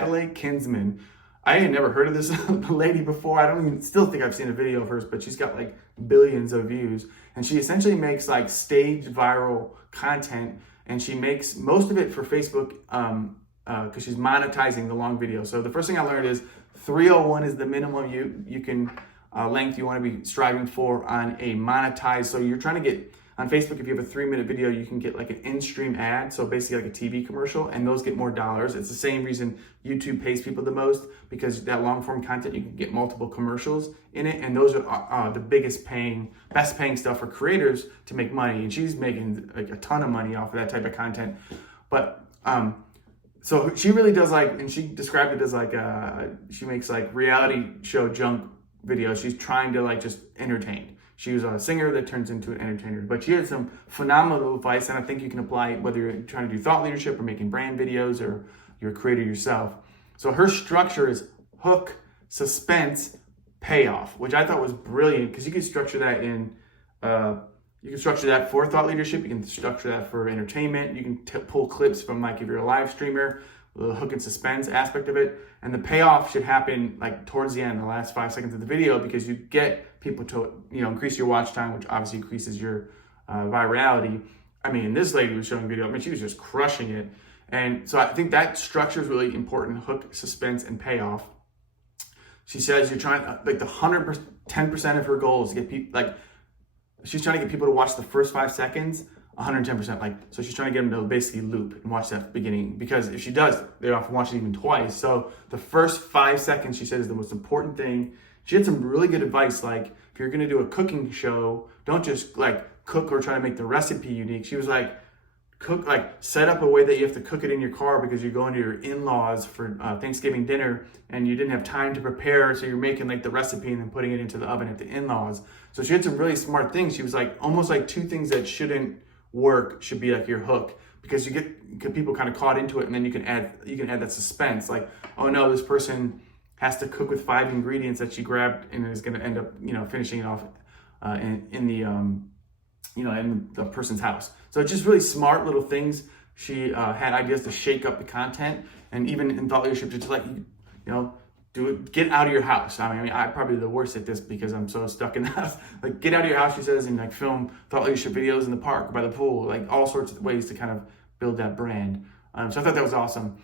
Adley Kinsman. I had never heard of this lady before. I don't even still think I've seen a video of hers, but she's got like billions of views. And she essentially makes like staged viral content, and she makes most of it for Facebook because she's monetizing the long video. So the first thing I learned is 301 is the minimum you can length you want to be striving for on a monetized. So you're trying to get on Facebook, if you have a 3-minute video, you can get like an in-stream ad, so basically like a TV commercial, and those get more dollars. It's the same reason YouTube pays people the most, because that long-form content, you can get multiple commercials in it, and those are the best paying stuff for creators to make money, and she's making like a ton of money off of that type of content. But so she really does like, and she described it as like, she makes like reality show junk videos. She's trying to like just entertain. She was a singer that turns into an entertainer, but she had some phenomenal advice, and I think you can apply it whether you're trying to do thought leadership or making brand videos or you're a creator yourself. So her structure is hook, suspense, payoff, which I thought was brilliant, because you can structure that in, you can structure that for thought leadership, you can structure that for entertainment, you can pull clips from like if you're a live streamer, the hook and suspense aspect of it, and the payoff should happen like towards the end, the last 5 seconds of the video, because you get people to increase your watch time, which obviously increases your virality. I mean, this lady was showing video. I mean, she was just crushing it, and so I think that structure is really important: hook, suspense, and payoff. She says you're trying like the 110% of her goal is to get people like she's trying to get people to watch the first 5 seconds. 110%, like, so she's trying to get them to basically loop and watch that beginning, because if she does, they often watch it even twice. So the first 5 seconds, she said, is the most important thing. She had some really good advice, like if you're going to do a cooking show, don't just like cook or try to make the recipe unique. She was like, set up a way that you have to cook it in your car because you're going to your in-laws for Thanksgiving dinner and you didn't have time to prepare, so you're making like the recipe and then putting it into the oven at the in-laws. So she had some really smart things. She was like, almost like 2 things that shouldn't work should be like your hook, because you get people kind of caught into it, and then you can add that suspense, like, oh no, this person has to cook with 5 ingredients that she grabbed and is going to end up finishing it off in the person's house. So just really smart little things. She had ideas to shake up the content, and even in thought leadership, just like do it, get out of your house. I mean, I'm probably the worst at this because I'm so stuck in the house. Like, get out of your house, she says, and like film thought leadership videos in the park, by the pool, like all sorts of ways to kind of build that brand. So I thought that was awesome.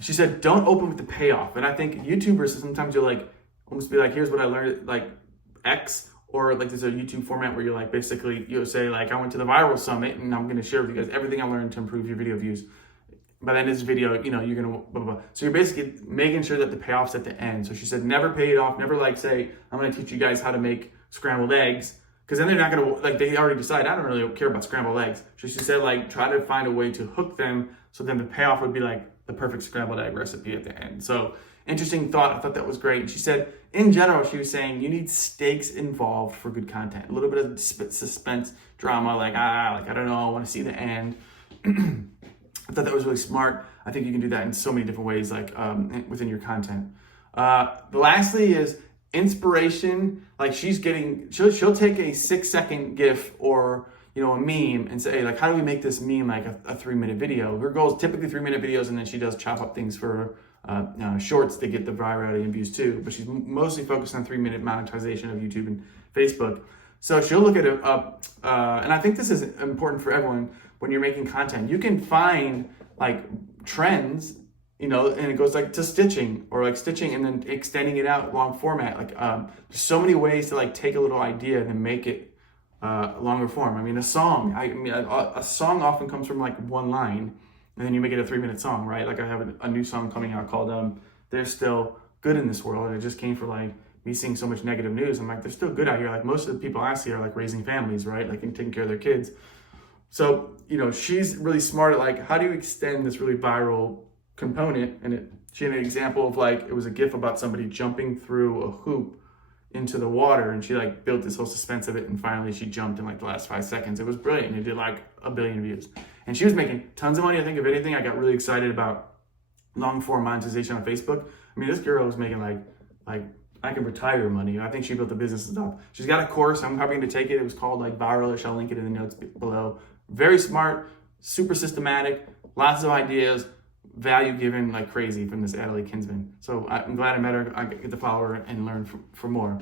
She said, don't open with the payoff. And I think YouTubers, sometimes you'll like almost be like, here's what I learned, like X, or like there's a YouTube format where you're like, basically you'll say like, I went to the Viral Summit and I'm going to share with you guys everything I learned to improve your video views. By the end of this video, you're going to blah, blah, blah. So you're basically making sure that the payoff's at the end. So she said, never pay it off. Never like say, I'm going to teach you guys how to make scrambled eggs. Because then they're not going to, like, they already decide, I don't really care about scrambled eggs. So she said, like, try to find a way to hook them. So then the payoff would be like the perfect scrambled egg recipe at the end. So interesting thought. I thought that was great. And she said, in general, she was saying you need stakes involved for good content. A little bit of suspense, drama, like I don't know, I want to see the end. I thought that was really smart. I think you can do that in so many different ways, like within your content. Lastly is inspiration. Like she'll take a 6-second GIF or a meme and say, like, how do we make this meme like a 3-minute video? Her goal is typically 3-minute videos, and then she does chop up things for shorts to get the virality and views too. But she's mostly focused on 3-minute monetization of YouTube and Facebook. So she'll look at it up, and I think this is important for everyone. When you're making content, you can find like trends, and it goes like to stitching, or like stitching and then extending it out long format. Like there's so many ways to like take a little idea and then make it longer form. I mean, a song often comes from like one line, and then you make it a 3-minute song, right? Like I have a new song coming out called "There's Still Good in This World," and it just came from like me seeing so much negative news. I'm like, there's still good out here. Like most of the people I see are like raising families, right? Like and taking care of their kids. So, she's really smart at like, how do you extend this really viral component? And she had an example of like, it was a GIF about somebody jumping through a hoop into the water, and she like built this whole suspense of it, and finally she jumped in like the last 5 seconds. It was brilliant. It did like 1 billion views. And she was making tons of money. I think if anything, I got really excited about long form monetization on Facebook. I mean, this girl was making like I can retire money. I think she built a business and stuff. She's got a course. I'm probably going to take it. It was called like Viralish. I'll link it in the notes below. Very smart, super systematic, lots of ideas, value given like crazy from this Adley Kinsman. So I'm glad I met her. I get to follow her and learn for more.